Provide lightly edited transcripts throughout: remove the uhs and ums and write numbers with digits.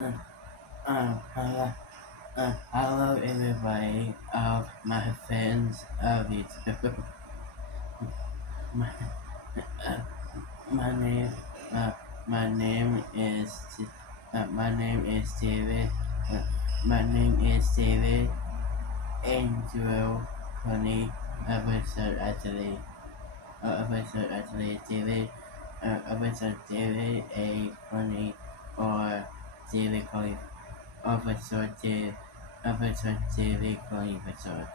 Hello, hello everybody of my fans of YouTube. my, uh, my name, uh, my name is David. Uh, my name is David Angel Honey. Episode actually David. Episode David A. Honey or David Honey. Episode David. Episode David Honey episode.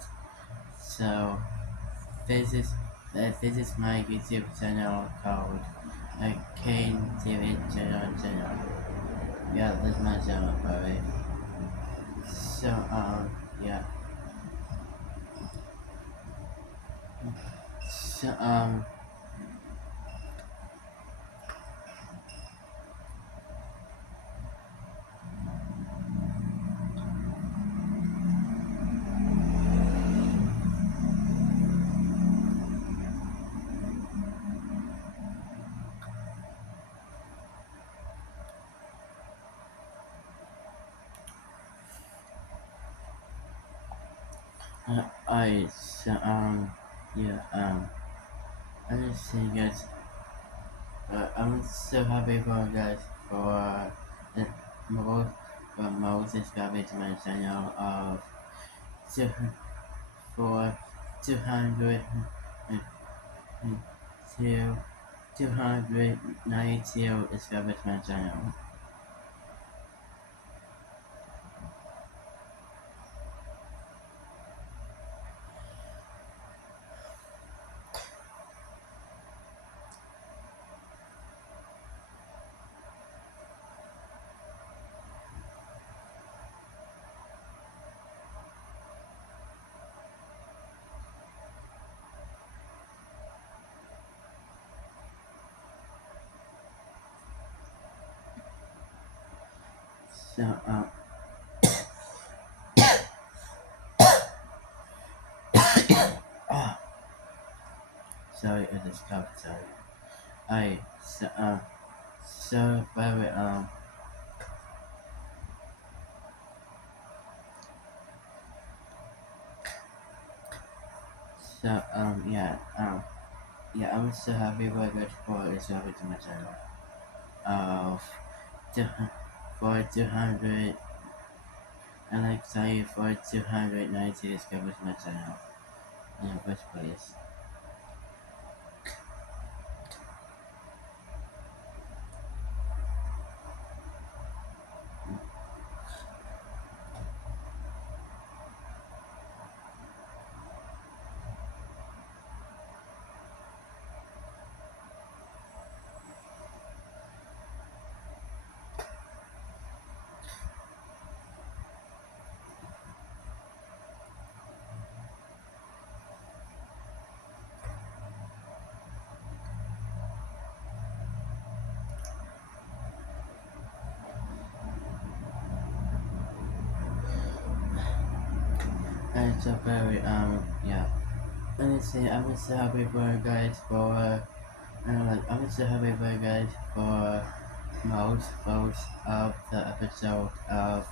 So this is this is my YouTube channel called Kane TV channel. Yeah, that's my channel, by the way. So yeah. So I so yeah I just say guys. I'm so happy for you guys for most subscribers to my channel of two, for 200 to 292 subscribers to my channel. So oh, sorry, it is cough. Sorry. I so very yeah yeah, I'm so happy very good for subscribers to my channel of two, for 200 and like sorry for 290 subscribers to my channel in the first place. And so very yeah. Honestly, I'm so happy for you guys for I'm so happy for you guys for most of the episode of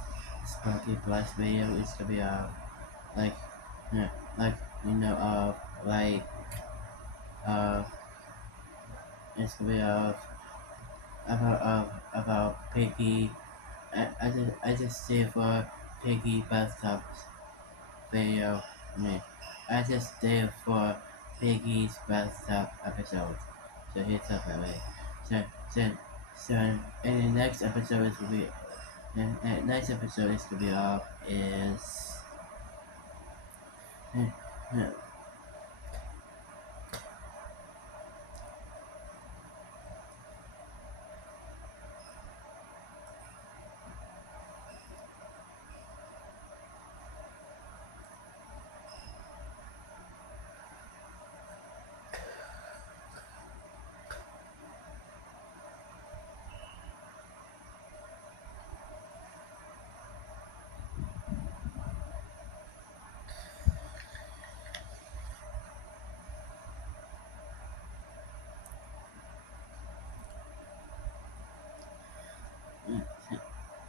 Spunky Plus video is to be like yeah, like you know like uh it's to be about Piggy. I just say for Piggy bathtubs video. Me. I just did for Piggy's bathtub episode. So here's up that way. So so so in the next episode is will be the next episode is to be off is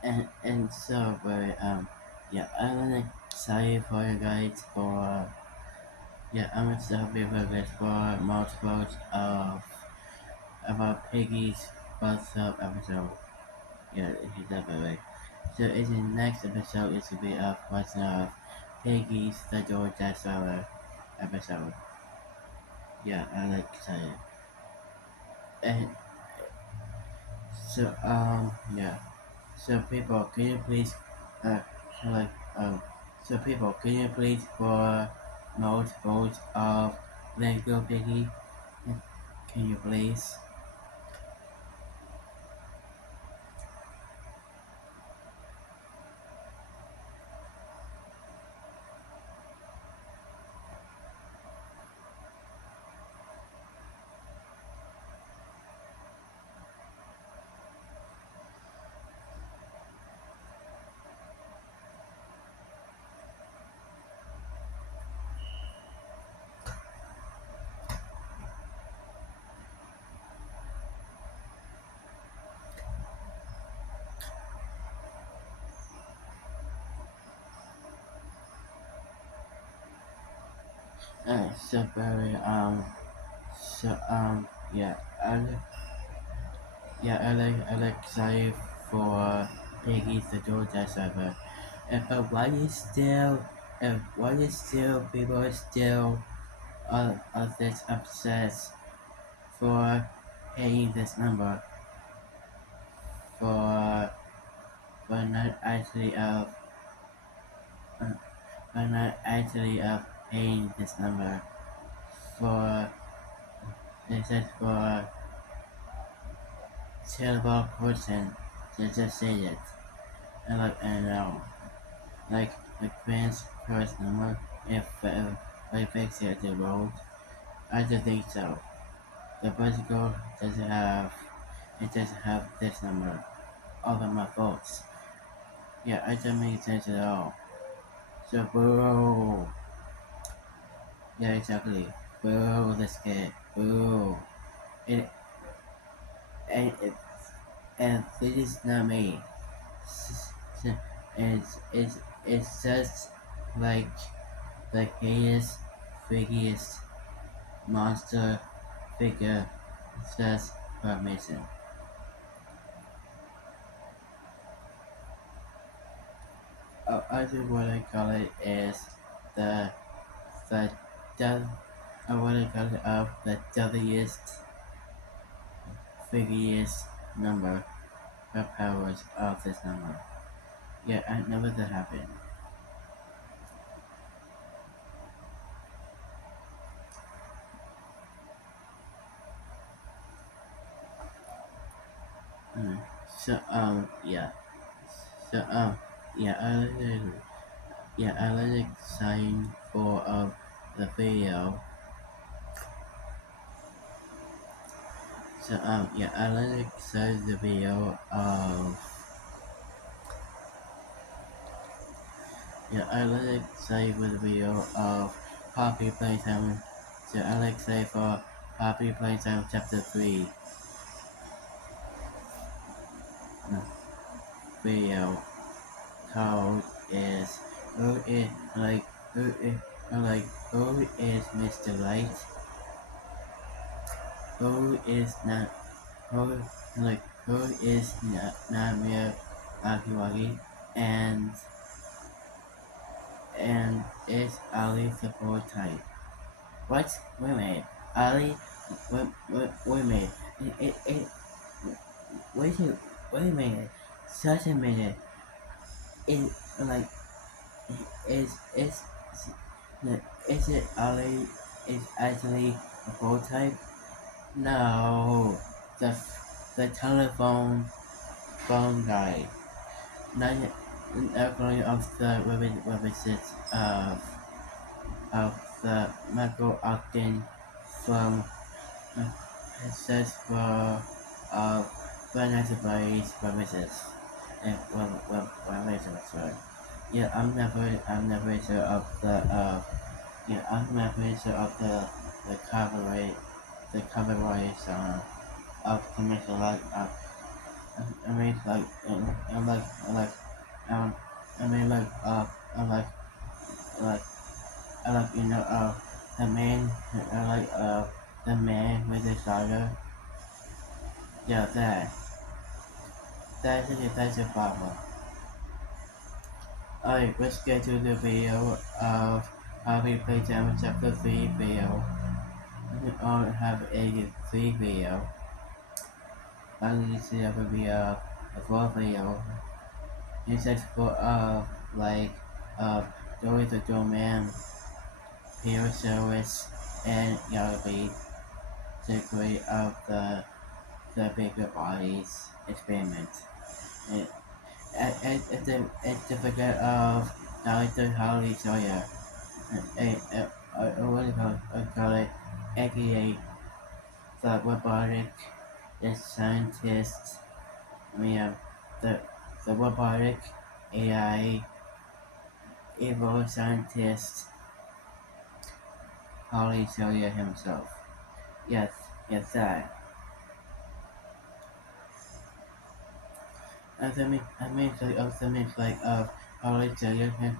and so very yeah, I'm really excited for you guys for yeah, I'm excited for you guys for multiples of about Piggy's first episode. Yeah, he's definitely. So in the next episode is to be a question of Piggy's the Georgia Server episode. Yeah, I like excited. And so yeah. So people, can you please uh like so people, can you please for multiples of Lego Piggy? Can you please? So very so yeah I like excited for Piggy's the Georgia server. But why is still people are still of this obsessed for paying this number for not actually uh, for not actually paying this number for it's just for terrible person to just say it and like and like the Queen's first number if I fix it the road. I don't think so. The bicycle doesn't have this number. All of my faults. Yeah, I don't make sense at all. So boo. Yeah, exactly. Boo this kid. Boo. And and it, and this is not me. It's it's just like the gayest, freakiest monster figure says permission. I think what I call it is the the death. I want to call it the deadliest, freakiest number of powers of this number. Yeah, I never that happened. Mm. So yeah. So yeah I like sign for the video. So yeah I like sign the video of yeah I like say for the video of Poppy Playtime. So I like say for Poppy Playtime chapter 3 uh, video called is who is like who is like who is Mr. Light? Who is not who who is not mere Akiwagi and is Ali support type? What? Wait a minute. Ali wait a minute. It wait a wait a minute. Such a minute. It like is is it Ali is actually a full type? No, the telephone phone guy. Not going of the revisit of the Michael Ogden from says for financial bodies revisit and sorry. Yeah, I'm never sure of the yeah I'm never sure of the copyright of commercial I mean like like um I mean I like like I like the man I like the man with the saga. Yeah, that's a problem. Alright, let's get to the video of how we play Jam Chapter 3 video. We all have a 3 video. I need to have a 4 video. It's just for like uh Joey the Joe Man, Peer Service, and Yardley secretary of the bigger bodies experiment. And at the figure of Narrator Holly Sawyer, what do you call it, aka the robotic scientist, I mean, the, the robotic AI evil scientist Holly Sawyer himself. Yes, yes, that. I mean, like Holly Sawyer him.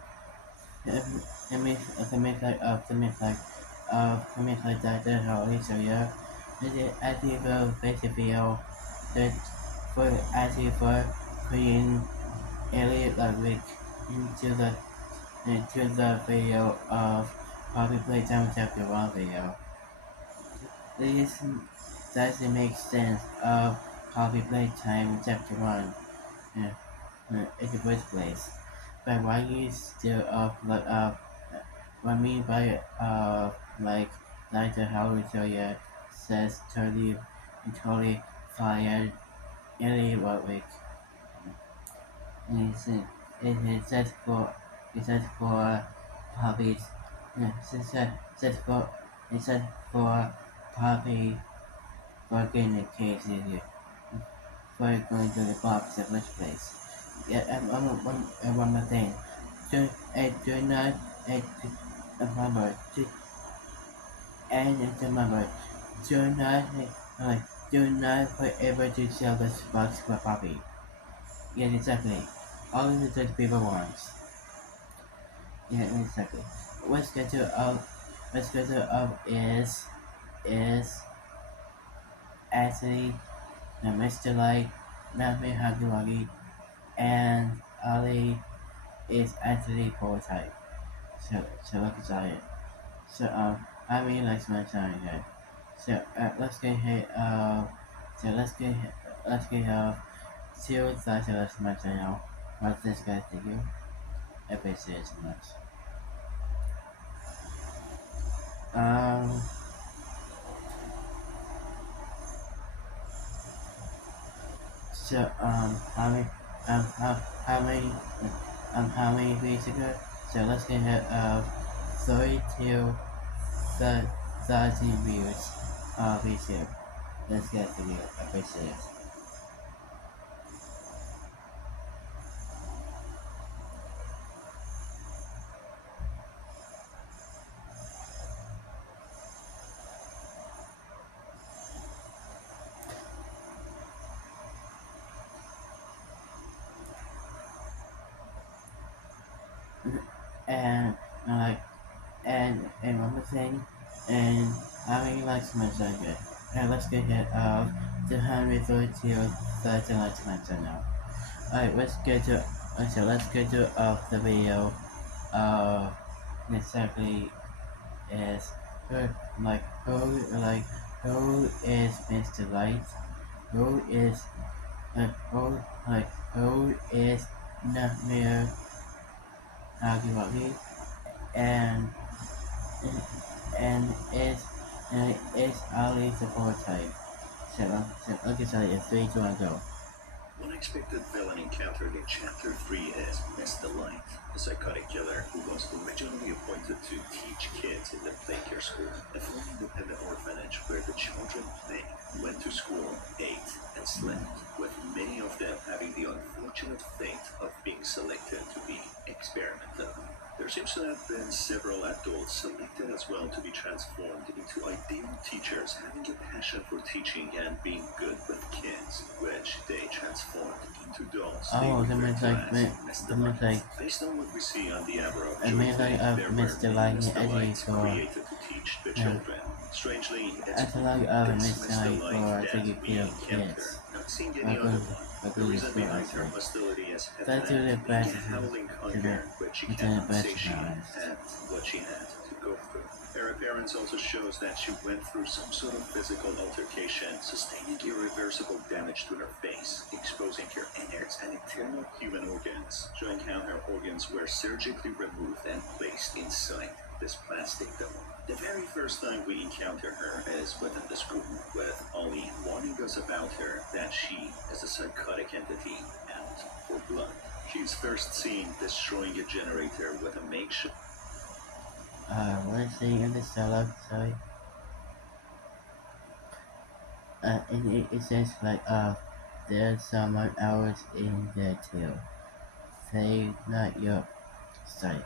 I mean, that Holly Sawyer. As he will basically that as he for putting Elliot Ludwig into the video of Poppy Playtime Chapter 1 video. This doesn't make sense of Poppy Playtime Chapter 1 in the first place. But why you still what I mean by like the Howard Sawyer says totally fired Elliot Ludwig. And it says for Poppy's it says for Poppy for getting the case for going to the box in the first place. Yeah, one more thing. Do not remember remember do not like do not forever to sell this box for Poppy. Yeah, exactly. All of the people wants. Yeah, exactly. What's good to is actually Mr. Light, Nami Hagiwagi, and Ollie is actually prototype. So look at it. So I really like my time here. So let's get here. So let's get two sides of this match now. What this guy thinking? I appreciate it so much. Um. So how many how many weeks ago? So let's get here 32 30 views video. Let's get the video. I appreciate it. And like and one more thing, and I really like so much like it. And let's get hit of 232 30 likes now. Alright, let's get to let's get to the video exactly is who who is Mr. Light, who is who is Nightmare Hagiwagi, and and is is Ali the prototype. So okay, sorry, it's 3, 2, 1, go. Unexpected villain encountered in Chapter 3 is Mr. Light, a psychotic killer who was originally appointed to teach kids in the Playcare School, a fully independent orphanage where the children played, went to school, ate, and slept, with many of them having the unfortunate fate of being selected to be experimented. There seems to have been several adults selected as well to be transformed into ideal teachers, having a passion for teaching and being good with kids, which they transformed into dolls. Oh, They the refer to means like, as the means like, Based on what we see on the Abra of I Joy mean thing, like there were Mr. many Like Mr. Eddie Lights for, created to teach the children. Strangely, it's I only like this Mr. Mr. Like Light for that taking we care of encounter, kids. not seeing I any other one. The go to reason school behind her outside. hostility is That's Heaven the being a best howling to the hunger, which she to the cannot best say she parents. had what she had to go through. Her appearance also shows that she went through some sort of physical altercation, sustaining irreversible damage to her face, exposing her innards and internal human organs, showing how her organs were surgically removed and placed inside this plastic doll. The very first time we encounter her is within the school, with Ollie warning us about her that she is a psychotic entity out for blood. She's first seen destroying a generator with a makeshift. Let's see in this dialogue, sorry. It says like, there's someone else in there too. Say not your psych.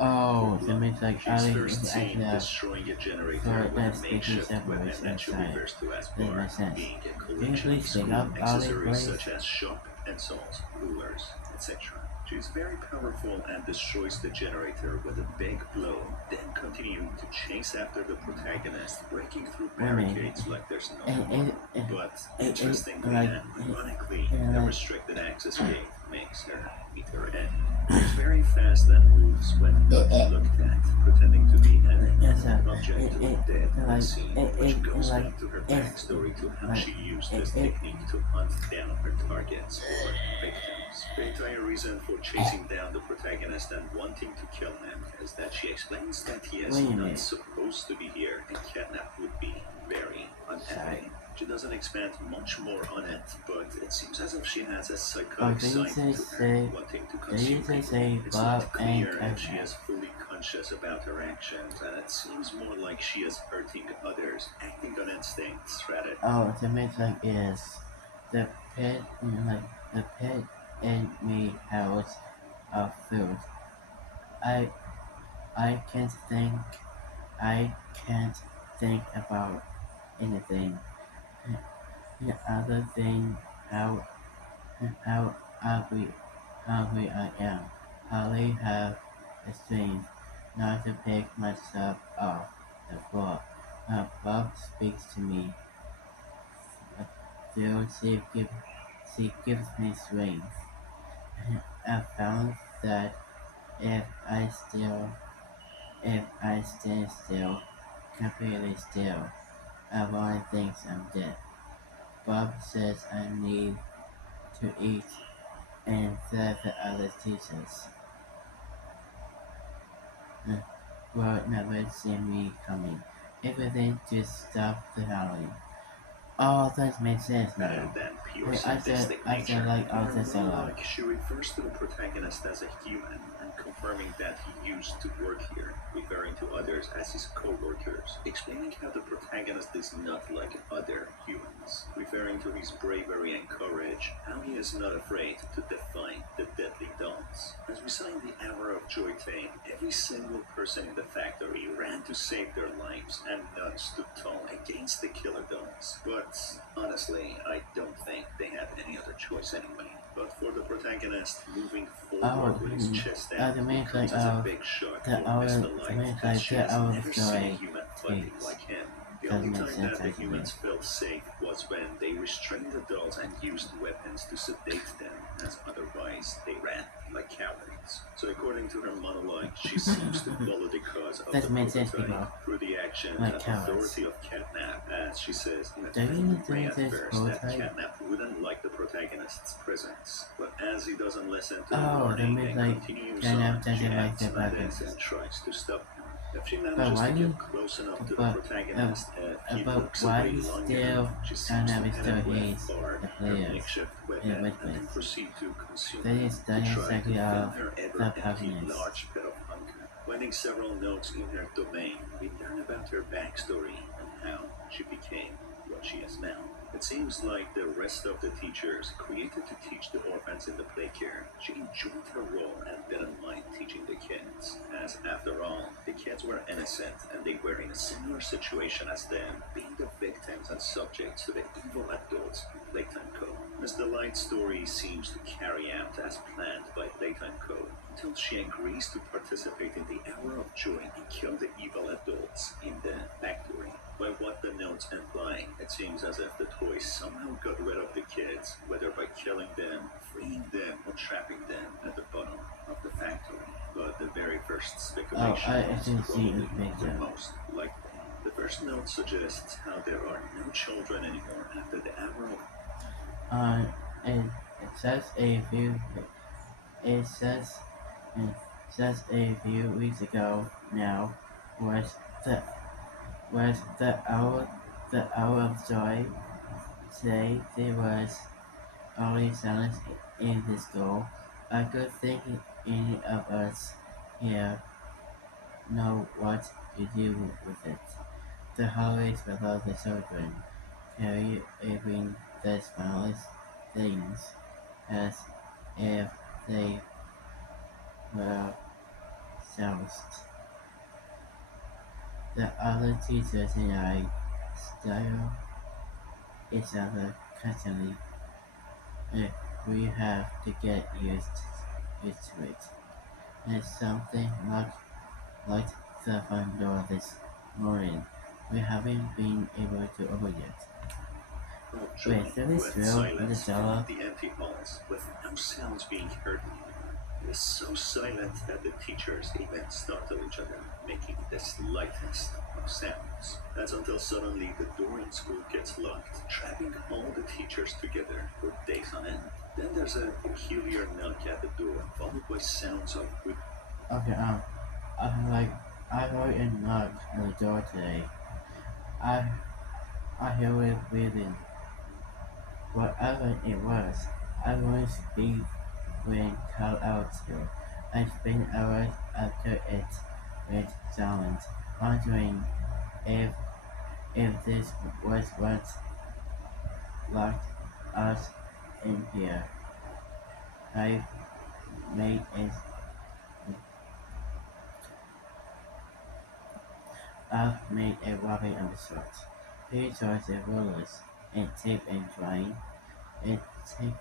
Oh, that means like She's Ali first is seen actually destroying a generator for with that a speaking makeshift weapon separation that she inside. refers to as That bar, makes sense. being a Can you collection please of pick school up Ali, accessories please? such as sharp pencils, rulers, etc. She's very powerful and destroys the generator with a big blow, then continuing to chase after the protagonist, breaking through barricades like there's no tomorrow. But interestingly and ironically, the restricted access gate makes her meet her end. She's very fast and moves when not looked at, pretending to be an object of dead when seen, which goes back to her backstory to how she used this technique to hunt down her targets or victims. The entire reason for chasing down the protagonist and wanting to kill him is that she explains that he is not supposed to be here and kidnapped would be very unhappy. She doesn't expand much more on it, but it seems as if she has a psychotic side to her, wanting to consume people. It's not clear if she is fully conscious about her actions, and it seems more like she is hurting others, acting on instincts rather. Oh, the main thing is the pet, like the pet and me house of food. I I can't think. I can't think about anything. The other thing, how ugly, hungry I am. Hardly have the strength not to pick myself off the floor. Bob speaks to me. Still, she gives me strength. I found that if I still, if I stay still, completely still, everyone thinks I'm dead. Bob says I need to eat and that the other teachers will never see me coming. Everything just stop the howling. Oh, that makes sense Rather now. than pure I said sadistic nature. like all In this her a lot. monologue, she refers to the protagonist as a human and confirming that he used to work here, referring to others as his co-workers, explaining how the protagonist is not like other humans, referring to his bravery and courage, how he is not afraid to defy the deadly dolls. As we saw in the Hour of Joy thing, every single person in the factory ran to save their lives and none stood tall against the killer dolls. But honestly, I don't think they had any other choice anyway. But for the protagonist, moving forward with his chest out comes as a big shock for Mr. Light, because she has never seen a human fighting like him. The only time that the humans felt safe was when they restrained the dolls and used weapons to sedate them, as otherwise they ran like cowards. So according to her monologue, she seems to follow the cause of the prototype through the actions and authority of Catnap, as she says in a friendly way at first that Catnap wouldn't like the protagonist's presence. But as he doesn't listen to the warning and continues on, she acts on this and tries to stop him. If she manages to get close enough to the protagonist, if he looks away long enough, she seems to hit him with Far, her makeshift weapon, and then proceed to consume him, to try to fill her ever-empty large pit of hunger. Finding several notes in her domain, we learn about her backstory and how she became what she is now. It seems like the rest of the teachers created to teach the orphans in the playcare, she enjoyed her role and didn't mind teaching the kids, as after all, the kids were innocent and they were in a similar situation as them, being the victims and subjects to the evil adults in Playtime Co. Miss Delight's story seems to carry out as planned by Playtime Co. until she agrees to participate in the Hour of Joy and kill the evil adults in the factory. By what the notes imply, it seems as if the toys somehow got rid of the kids, whether by killing them, freeing them, or trapping them at the bottom of the factory. But the very first speculation I is can see probably it the picture. most likely. The first note suggests how there are no children anymore after the Hour of Uh, it, it says a few. It says a few weeks ago. Now was the hour of joy. Today there was only silence in the school. I could think any of us here know what to do with it. The hallways below the children carry even the smallest things as if they were soused. The other teachers and I stare each other constantly. We have to get used to it. And something like the front door this morning. We haven't been able to open yet. joy, Wait, so this with real in the silence cellar? filling the empty halls, with no sounds being heard. It is so silent that the teachers even startle each other, making the slightest of sounds. That's until suddenly the door in school gets locked, trapping all the teachers together for days on end. Then there's a peculiar knock at the door, followed by sounds of Okay, I heard a knock at the door today. I I hear it breathing. Whatever it was, I was being called out to. I spent hours after it went silent, wondering if this was what locked us in here. I made a I've made a rubbing on the shirt. He chose the rollers and tape and drying. It take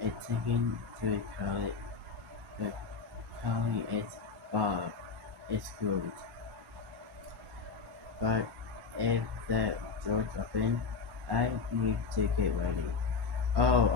it taking to call it calling it Bob. It's good. But if the door's open, I need to get ready. Oh,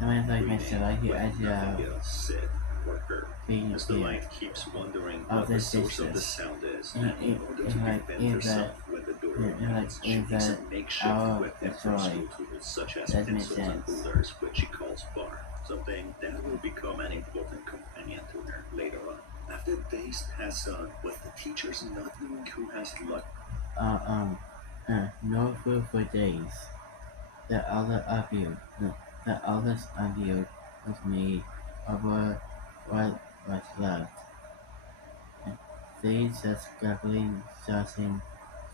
I mean like Mr. Like you with as nothing else said or heard. being As the here. light keeps wondering Oh, what the this source of the this. sound is, And and in order to like defend in herself when the door opens, she in makes the a makeshift hour weapon of from joy. school tools such as That makes pencils and sense. rulers, which she calls bar, something that will become an important companion to her later on. After days pass on, with the teachers not knowing who has luck, Uh, um, no food for days. The other argued. The others argued with me over what was left. They just struggling, shouting.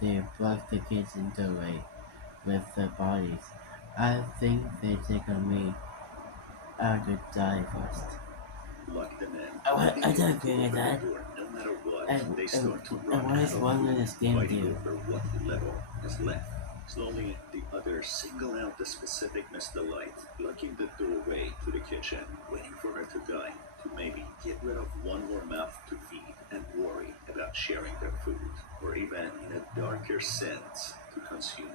They blocked the kitchen doorway with their bodies. I think they take on me. I could die first. lock them in, I being don't able to agree with open that. the door no matter what, And, they and, start to and run what out is of one of food, this game fighting do? over what little is left. Slowly, the others single out the specific Miss Delight, blocking the doorway to the kitchen, waiting for her to die, to maybe get rid of one more mouth to feed and worry about sharing their food, or even in a darker sense, to consume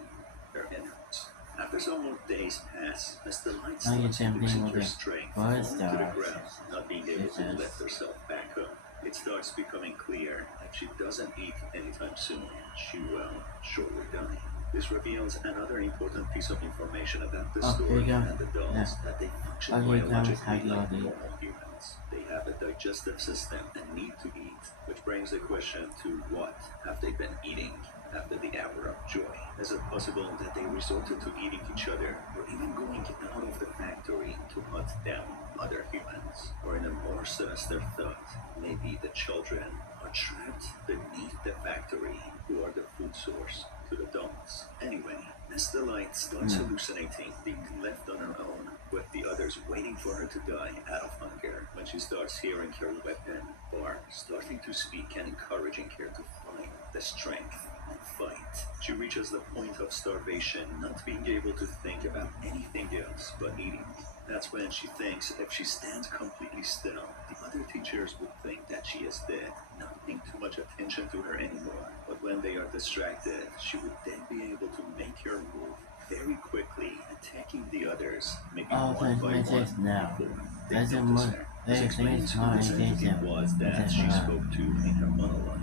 their innards. After some more days pass, Miss Delight Now you're starts to lose tempting with her the strength, four falling to the stars. ground, not being able to lift herself back up. It starts becoming clear that she doesn't eat anytime soon. She will shortly die. This reveals another important piece of information about the Oh, here we story go. and the dolls, Yeah. that they function Okay, comes biologically like Haggy. normal humans. They have a digestive system and need to eat, which brings the question to what have they been eating after the hour of joy? Is it possible that they resorted to eating each other, or even going out of the factory to hunt down other humans? Or in a more sinister thought, maybe the children are are trapped beneath the factory, who are the food source to the dogs. Anyway, Miss Delight starts hallucinating being left on her own, with the others waiting for her to die out of hunger. When she starts hearing her weapon, Bark, starting to speak and encouraging her to find the strength and fight. She reaches the point of starvation, not being able to think about anything else but eating. That's when she thinks if she stands completely still, the other teachers would think that she is dead, not paying too much attention to her anymore. But when they are distracted, she would then be able to make her move very quickly, attacking the others, maybe Oh, one by one there's now. before they There's a notice more. her. This There's explains who more this entity engagement. was that she spoke to in her monologue.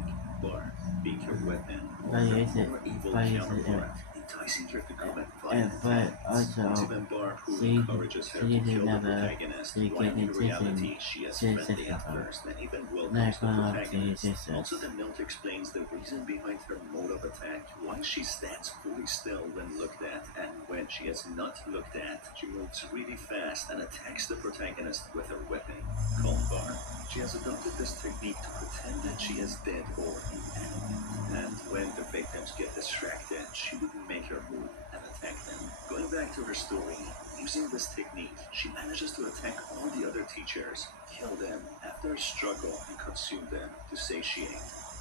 Bar, being her weapon, or But her is it? more evil But is it? counterpart, enticing her to commit violent But acts. It's also, even Barb who she encourages her to she kill the never protagonist, she while in getting reality she is friendly at her. first and even welcomes Like the one of protagonist. Jesus. Also, the note explains the reason behind her mode of attack, why she stands fully still when looked at, and when she is not looked at, she moves really fast and attacks the protagonist with her weapon, called Barb. She has adopted this technique to pretend that she is dead or inanimate, and when the victims get distracted, she would make her move and attack them. Going back to her story, using this technique, she manages to attack all the other teachers, kill them after a struggle, and consume them to satiate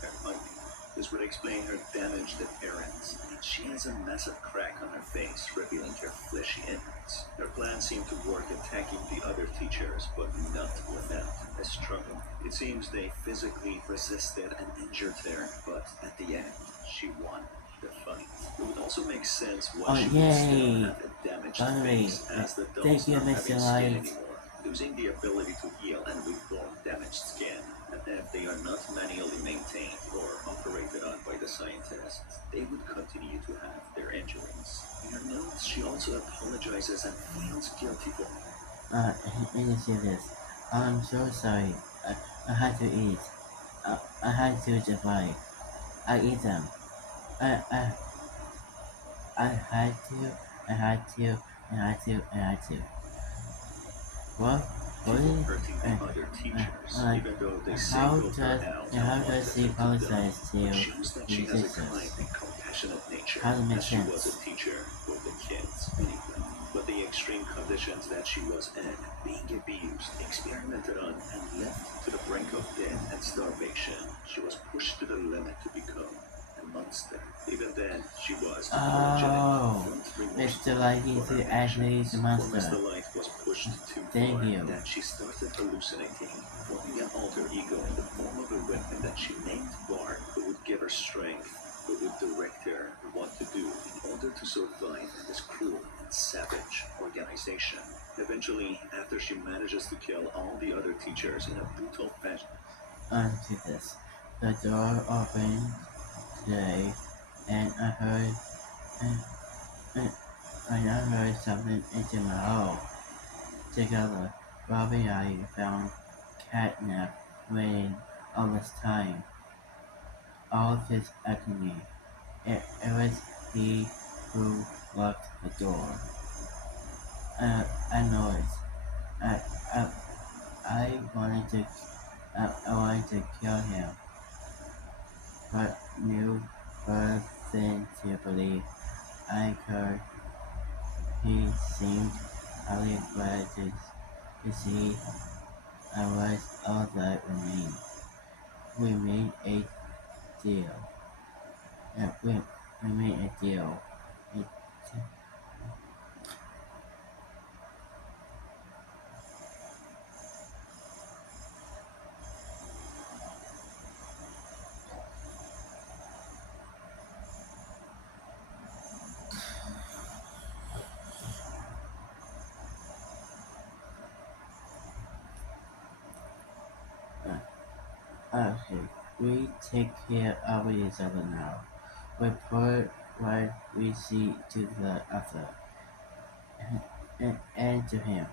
her hunger. This would explain her damaged appearance, and she has a massive crack on her face, revealing her fleshy innards. Her plan seemed to work attacking the other teachers, but not without a struggle. It seems they physically resisted and injured her, but at the end, she won the fight. It would also make sense why she would still have a damaged face, as the dolls not having skin anymore, losing the ability to heal and reform damaged skin. And if they are not manually maintained or operated on by the scientists, they would continue to have their injuries. In her notes, she also apologizes and feels guilty for Let me see this. I'm so sorry. I had to eat. I had to survive. I eat them. I, I, I had to. I had to. I had to. I had to. What? What people is? hurting the other teachers, Like, even though they how singled her does? out How and does wanted he her to die, apologize to which shows that she has a kind resistance? and compassionate nature, How does it make as she was a sense? teacher for the kids anyway. But the extreme conditions that she was in, being abused, experimented on, and left to the brink of death and starvation, she was pushed to the limit to become a monster. Even then, she was Oh, apologetic, Mr. Light is actually the for Mr. monster. Light was pushed too Thank far you. that she started hallucinating, forming an alter ego in the form of a weapon that she named Bart, who would give her strength, who would direct her what to do in order to survive in this cruel and savage organization. Eventually, after she manages to kill all the other teachers in a brutal fashion, Onto this. The door opened today, and and, and, and I heard something into my hole. Together, Robbie and I found catnap waiting all this time. All this agony. It was he who locked the door. I know it. I, I, I wanted to, I wanted to kill him, but knew first thing to believe. I could. He seemed highly glad to see I was all that remained. We made a deal. We made a deal. It, okay, we take care of each other now. We put what we see to the other, and to him.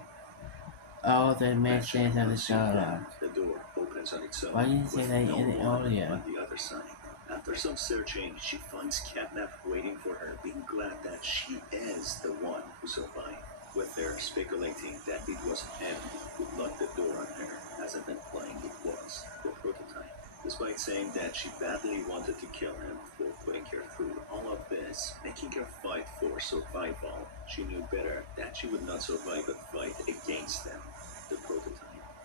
All the messages of the dialogue. the door opens on its own. Why didn't you say with that no in one earlier? on the other side. After some searching, she finds Catnap waiting for her, being glad that she is the one who survived. With her speculating that it was him who locked the door on her, as if implying it was the prototype. Despite despite saying that she badly wanted to kill him for putting her through all of this, making her fight for survival, she knew better that she would not survive a fight against them, the prototype.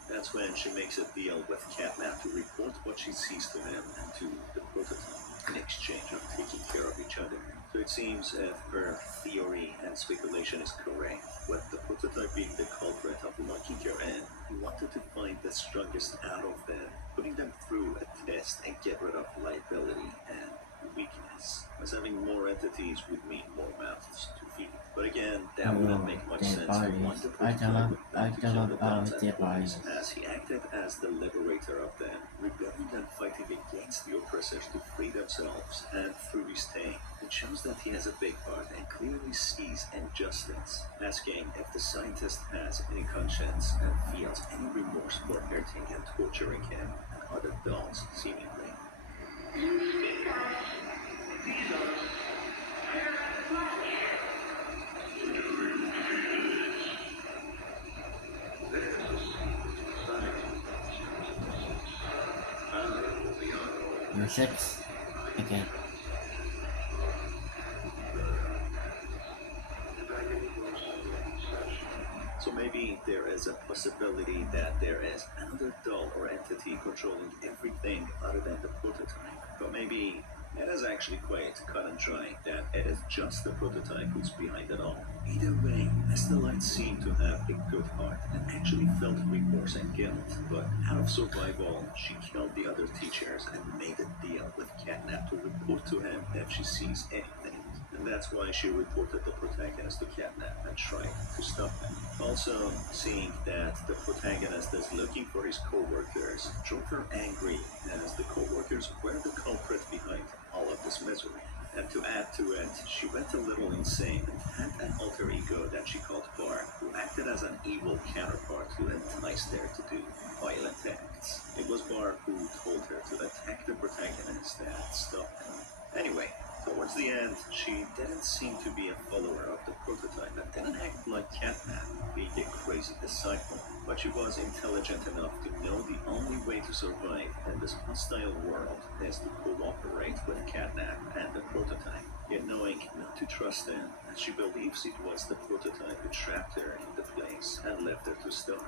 That's when she makes a deal with Catnap to report what she sees to him and to the prototype in exchange of taking care of each other. So it seems if her theory and speculation is correct, with the prototype being the culprit of locking her in, he wanted to find the strongest out of them, putting them through a test and get rid of liability and weakness, as having more entities would mean more mouths to feed. But again, that wouldn't make much sense for why the prototype would want to kill the gods and boys, as he acted as the liberator of them, rebelling and fighting against the oppressors to free themselves, and through his thing, it shows that he has a big heart and clearly sees injustice, asking if the scientist has any conscience and feels any remorse for hurting and torturing him and other dolls, seemingly. You're 6? Okay. So maybe there is a possibility that there is another doll or entity controlling everything other than the prototype. But maybe it is actually quite cut and dry that it is just the prototype who's behind it all. Either way, Mr. Light seemed to have a good heart and actually felt remorse and guilt. But out of survival, she killed the other teachers and made a deal with Catnap to report to him if she sees anything. And that's why she reported the protagonist to Catnap and tried to stop him. Also, seeing that the protagonist is looking for his co-workers drove her angry, as the co-workers were the culprit behind all of this misery. And to add to it, she went a little insane and had an alter ego that she called Bar, who acted as an evil counterpart who enticed her to do violent acts. It was Bar who told her to attack the protagonist and stop him. Anyway, towards the end, she didn't seem to be a follower of the prototype and didn't act like Catnap, being a crazy disciple. But she was intelligent enough to know the only way to survive in this hostile world is to cooperate with Catnap and the prototype, yet knowing not to trust them, as she believes it was the prototype who trapped her in the place and left her to starve,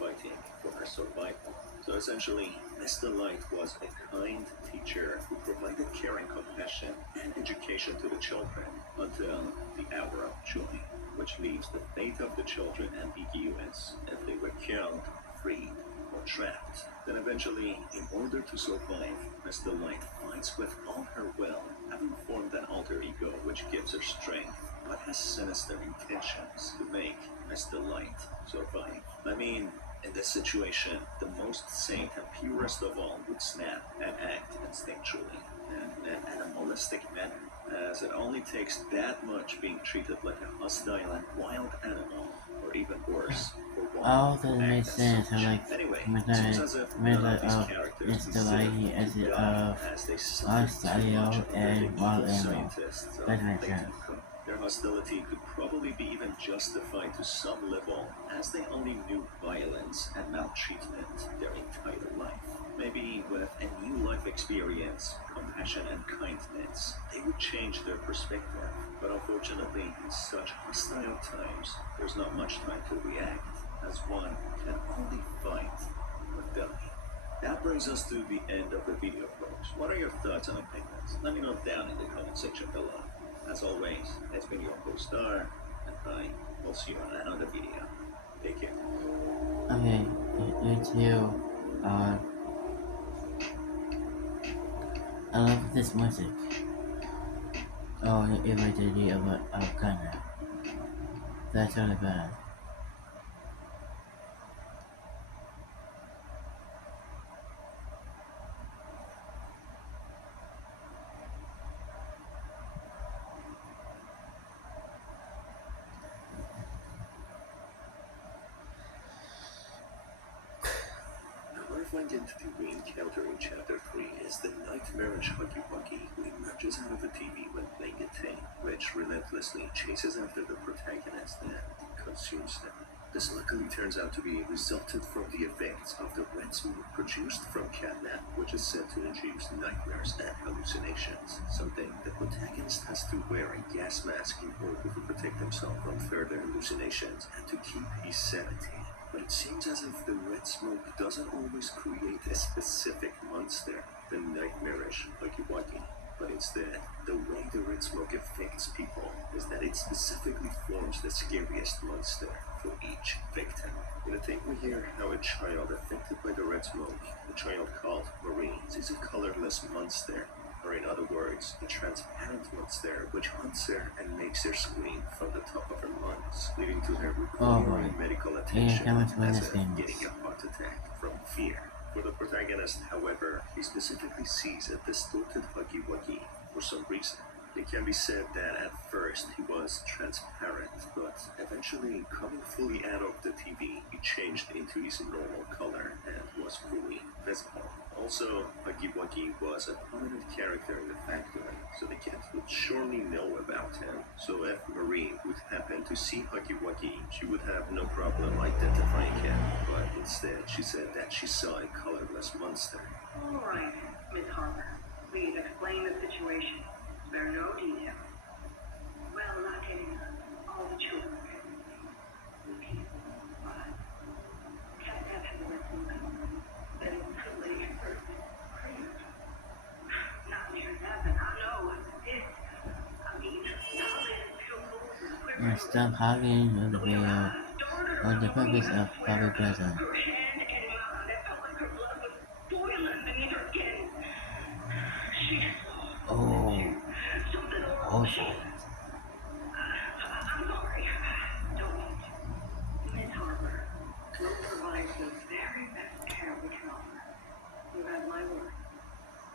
fighting for her survival. So essentially, Mr. Light was a kind teacher who provided care and compassion and education to the children until the hour of joy, which leaves the fate of the children ambiguous if they were killed, freed, or trapped. Then eventually, in order to survive, Mr. Light fights with all her will, having formed an alter ego which gives her strength, but has sinister intentions to make Mr. Light survive. I mean, in this situation, the most sane and purest of all would snap and act instinctually and in an animalistic manner, as it only takes that much being treated like a hostile and wild animal, or even worse, for one Oh, who that makes acts sense. as I such. like Anyway, it seems as if none of these characters it's the lighting as it of as they suffered too much lifestyle under the and wild evil animal. scientists of That makes Leighton sense. Cook. Their hostility could probably be even justified to some level, as they only knew violence and maltreatment their entire life. Maybe with a new life experience, compassion and kindness, they would change their perspective. But unfortunately, in such hostile times, there's not much time to react, as one can only fight or die. That brings us to the end of the video, folks. What are your thoughts and opinions? Let me know down in the comment section below. As always, it's been your host Star, and I will see you on another video. Take care. Okay, you too. I love this music. Oh, the imagery of Ghana. That's really bad. The horrifying entity we encounter in Chapter 3 is the nightmarish Huggy Wuggy who emerges out of the TV when playing a tape, which relentlessly chases after the protagonist and consumes them. This luckily turns out to be resulted from the effects of the red smoke produced from catnip, which is said to induce nightmares and hallucinations, something the protagonist has to wear a gas mask in order to protect himself from further hallucinations and to keep his sanity. But it seems as if the red smoke doesn't always create a specific monster, the nightmarish Huggy-Wuggy. But instead, the way the red smoke affects people is that it specifically forms the scariest monster for each victim. In a thing we hear how a child affected by the red smoke, a child called Marines, is a colorless monster, or in other words, a transparent monster which hunts her and makes her scream from the top of her lungs, leading to her requiring medical attention as if getting a heart attack from fear. For the protagonist, however, he specifically sees a distorted Huggy-Wuggy for some reason. It can be said that at first he was transparent, but eventually, coming fully out of the TV, he changed into his normal color and was fully visible. Also, Huggy-Wuggy was a prominent character in the factory, so the kids would surely know about him. So if Marine would happen to see Huggy-Wuggy, she would have no problem identifying him, but instead she said that she saw a colorless monster. All right, Miss Harper, please explain the situation. Spare no details. Well, not getting all the children. The people, but catnip has a red smoke. Then totally hurt. Not near that, but I know it. I mean, And stop hugging on the video on the purpose of public presence. her hand and mouth, it felt like her blood was boiling beneath her skin. She something awful. I'm sorry. Don't. Miss Harper, we'll provide the very best care we can offer. You have my word.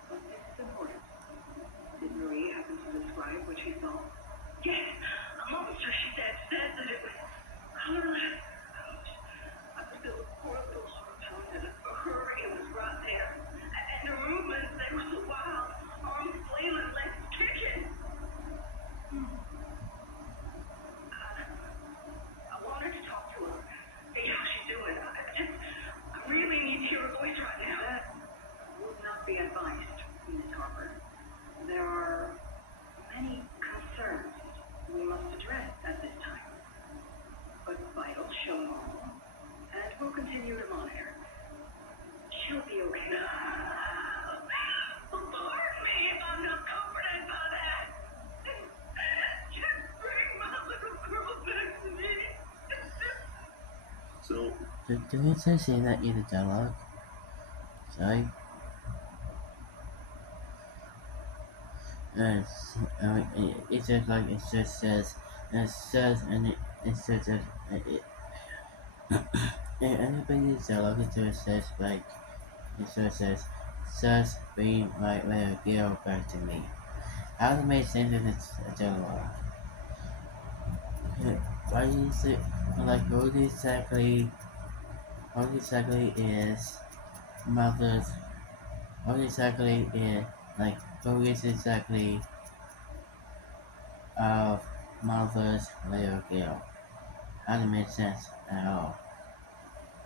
But this is important. Did Marie happen to describe what she saw? Yes. A monster, she said that it was colorless. I was still poor little heart pounded. Her, it was right there. And her movements, they were so wild. Arms flailing, legs kicking. I wanted to talk to her, see how she's doing. I really need to hear her voice right now. That would not be advised, Miss Harper. There are many concerns we must address at this time. But vitals show normal, and we'll continue to monitor. She'll be okay. Pardon me if I'm not comforted by that. Just bring my little girl back to me. So, Do you just say that in the dialogue? Sorry? It's just like it just says, and it says, and it says that anybody's dialogue it just says like it just says bring my little girl back to me. How to make sense of it's a dialogue? Why is it like what exactly is mother's? What exactly is like who is exactly of mother's little girl? How to make sense at all?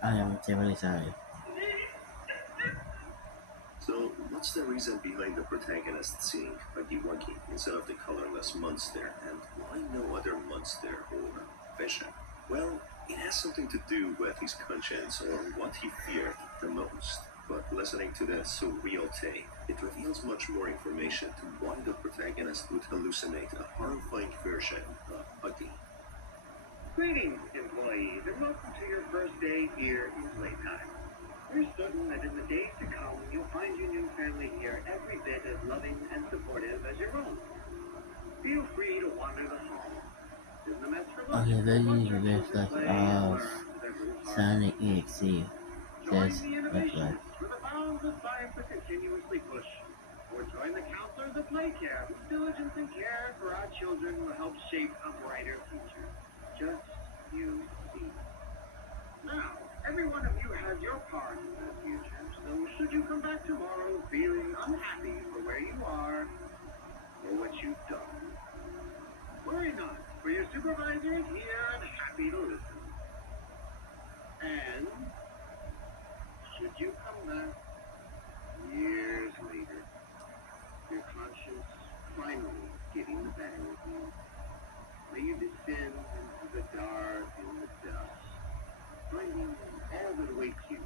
I am terribly sorry. So, what's the reason behind the protagonist seeing Huggy-Wuggy instead of the colorless monster, and why no other monster or vision? Well, it has something to do with his conscience or what he feared the most. But listening to the surreal tape, it reveals much more information to why the protagonist would hallucinate a horrifying version of Huggy. Greetings, employees, and welcome to your first day here in Playtime. We're certain that in the days to come, you'll find your new family here every bit as loving and supportive as your own. Feel free to wander the hall. There's no mess for lunch. Okay, then Watch you your there's children like play and learn of their little hearts. Sonic EXE. Join There's the like innovationists with the bounds of science to continuously push. Or join the counselors of Playcare, whose diligence and care for our children will help shape a brighter future. Just you see. Now, every one of you has your part in that future, so should you come back tomorrow feeling unhappy for where you are or what you've done, worry not, for your supervisor is here and happy to listen. And should you come back years later, your conscience finally getting the better of you, may you descend into the dark and the dust, finding all that awaits you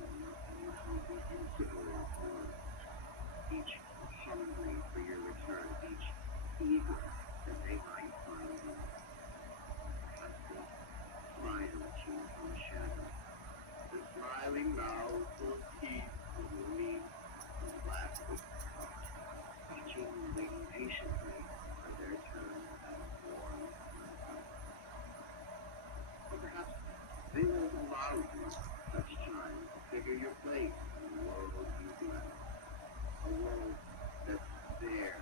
incomprehensible horror, each hungry for your return, each eager that they might find you. Constant smile at you from shadow, the smiling mouth full of teeth and relief and laughter, watching and waiting patiently for their turn at warm welcome. Or perhaps they won't allow you such time to figure your place in the world you dwell, a world that's theirs.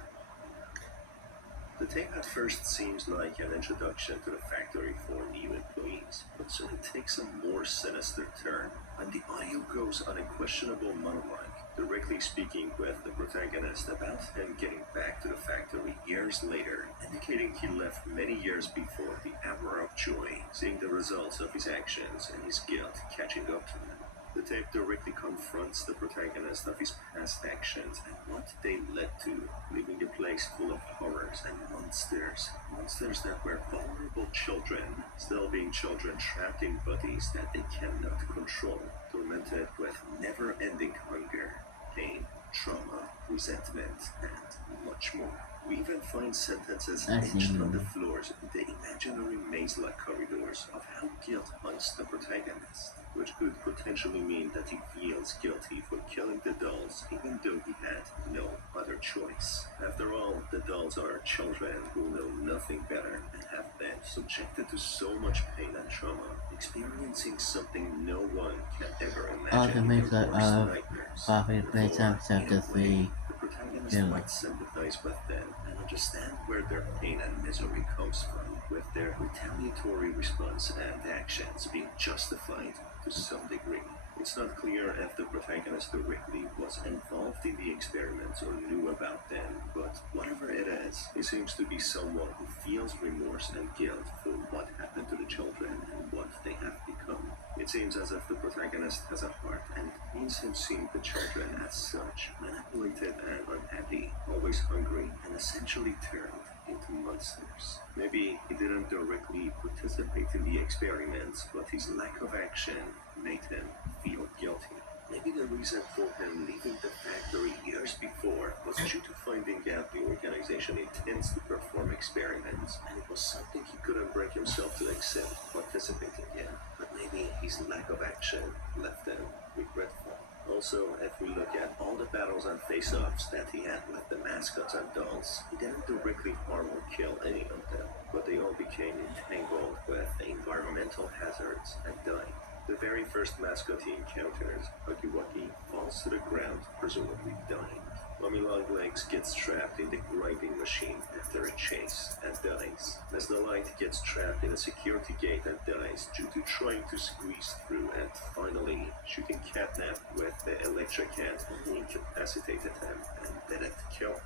The tape at first seems like an introduction to the factory for new employees, but soon it takes a more sinister turn, and the audio goes on a questionable monologue, directly speaking with the protagonist about him getting back to the factory years later, indicating he left many years before the hour of joy, seeing the results of his actions and his guilt catching up to him. The tape directly confronts the protagonist of his past actions and what they led to, leaving a place full of horrors and monsters. Monsters that were vulnerable children, still being children trapped in bodies that they cannot control, tormented with never-ending hunger, pain, trauma, resentment, and much more. We even find sentences etched on the floors in the imaginary maze-like corridors of how guilt haunts the protagonist, which could potentially mean that he feels guilty for killing the dolls even though he had no other choice. After all, the dolls are children who know nothing better and have been subjected to so much pain and trauma, experiencing something no one can ever imagine in Ultimate their worst nightmares. Coffee Playtime Therefore, in Chapter a 3 way, the protagonist Villain. might sympathize with them and understand where their pain and misery comes from, with their retaliatory response and actions being justified to some degree. It's not clear if the protagonist directly was involved in the experiments or knew about them, but whatever it is, he seems to be someone who feels remorse and guilt for what happened to the children and what they have become. It seems as if the protagonist has a heart and means him seeing the children as such, manipulated and unhappy, always hungry, and essentially turned into monsters. Maybe he didn't directly participate in the experiments, but his lack of action made him feel guilty. Maybe the reason for him leaving the factory years before was due to finding out the organization intends to perform experiments, and it was something he couldn't bring himself to accept participating in. But maybe his lack of action left him regretful. Also, if we look at all the battles and face-offs that he had with the mascots and dolls, he didn't directly harm or kill any of them, but they all became entangled with environmental hazards and died. The very first mascot he encounters, Huggy Wuggy, falls to the ground, presumably dying. Mommy Longlegs gets trapped in the grinding machine after a chase and dies. As the Light gets trapped in a security gate and dies due to trying to squeeze through, and finally, shooting Catnap with the electric hand only incapacitated him and didn't kill him.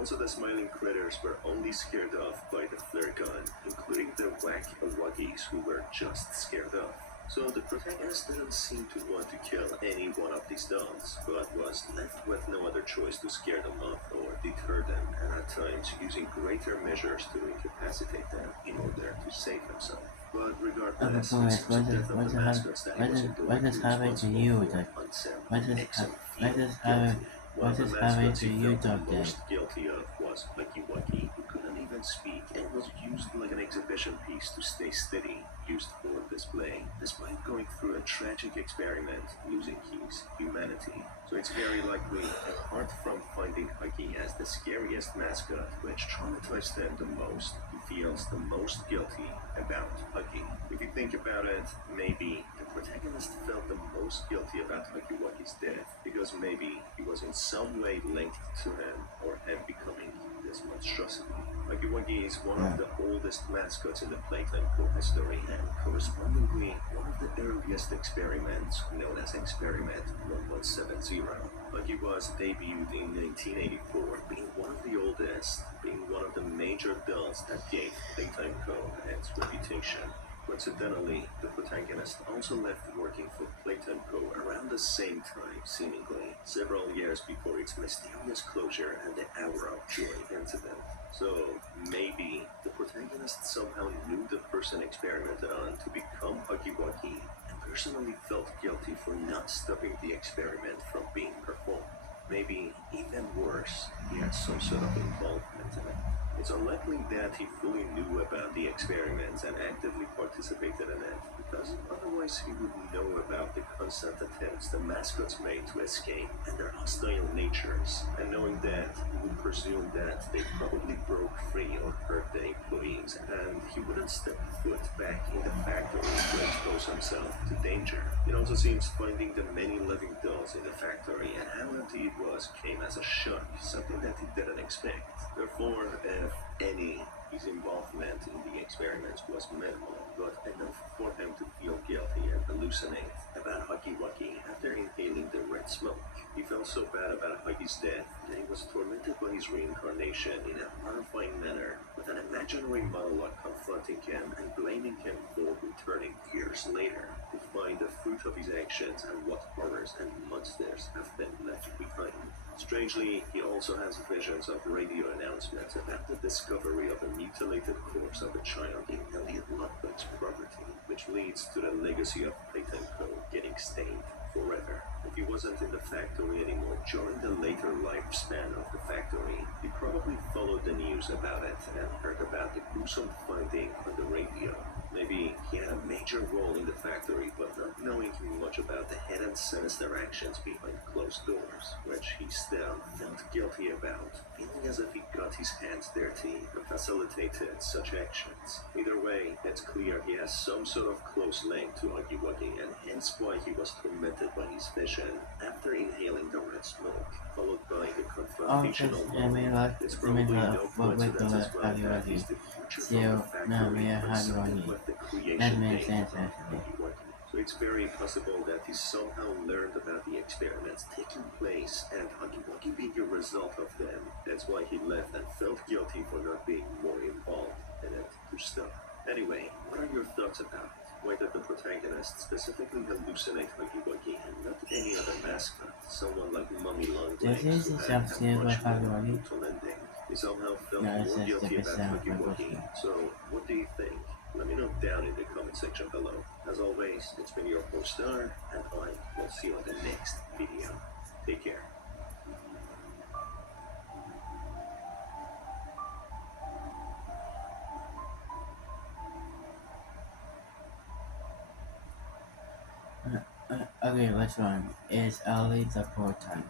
Also, the smiling critters were only scared off by the flare gun, including the Whack-A-Wuggies who were just scared off. So the protagonist didn't seem to want to kill any one of these dolls, but was left with no other choice to scare them off or deter them, and at times using greater measures to incapacitate them in order to save himself. But regardless, What it seems the death of the mascots that he wasn't is directly happening to responsible you? for unsettled What is makes him what feel is happening? guilty. One of the What is happening mascots to he you, felt the Dog Day? most guilty of was Huggy Wuggy, who couldn't even speak and was used like an exhibition piece to stay steady, used for display, despite going through a tragic experiment, losing his humanity. So it's very likely, apart from finding Huggy as the scariest mascot, which traumatized him the most, he feels the most guilty about Huggy. If you think about it, maybe the protagonist felt the most guilty about Huggy Wuggy's death, because maybe he was in some way linked to him, or him becoming this monstrosity. Huggy Wuggy is one of the oldest mascots in the Playtime Core history, and correspondingly one of the earliest experiments, known as Experiment 1170. Huggy was debuted in 1984, being one of the oldest, being one of the major dolls that gave Playtime Co. its reputation. Coincidentally, the protagonist also left working for Plate & Co. around the same time, seemingly, several years before its mysterious closure and the Hour of Joy incident. So, maybe the protagonist somehow knew the person experimented on to become Huggy Wuggy and personally felt guilty for not stopping the experiment from being performed. Maybe, even worse, he had some sort of involvement in it. It's unlikely that he fully knew about the experiments and actively participated in it, because otherwise he would know about the constant attempts the mascots made to escape and their hostile natures, and knowing that, he would presume that they probably broke free or hurt the employees, and he wouldn't step foot back in the factory to expose himself to danger. It also seems finding the many living dolls in the factory and how empty it was came as a shock, something that he didn't expect. Therefore, if any, his involvement in the experiments was minimal, but enough for him to feel guilty and hallucinate about Huggy Wuggy after inhaling the red smoke. He felt so bad about Huggy's death that he was tormented by his reincarnation in a horrifying manner, with an imaginary monologue confronting him and blaming him for returning years later to find the fruit of his actions and what horrors and monsters have been left behind. Strangely, he also has visions of radio announcements about the discovery of a mutilated corpse of a child in Elliot Lockwood's property, which leads to the legacy of Plate & Co. getting stained forever. If he wasn't in the factory anymore during the later lifespan of the factory, he probably followed the news about it and heard about the gruesome finding on the radio. Maybe he had a major role in the factory, but not knowing much about the hidden sinister actions behind closed doors, which he still felt guilty about, feeling as if he got his hands dirty and facilitated such actions. Either way, it's clear he has some sort of close link to Huggy Wuggy, and hence why he was tormented by his vision after inhaling the red smoke, followed by the confrontational monologue. It's probably no coincidence as well that he's the future from the factory consulted with the creation date of Huggy Wuggy. So it's very possible that he somehow learned about the experiments taking place and Huggy Wuggy being a result of them. That's why he left and felt guilty for not being more involved in it to stop. Anyway, what are your thoughts about it? Why did the protagonist specifically hallucinate Huggy Wuggy and not any other mascot? Someone like Mummy Longlegs This who is had a something much about more Ollie. brutal ending. He somehow felt No, it's more just guilty about Huggy a Wuggy. So, what do you think? Let me know down in the comment section below. As always, it's been your host Star, and I will see you on the next video. Take care. Okay, which one? Is Ollie the portal?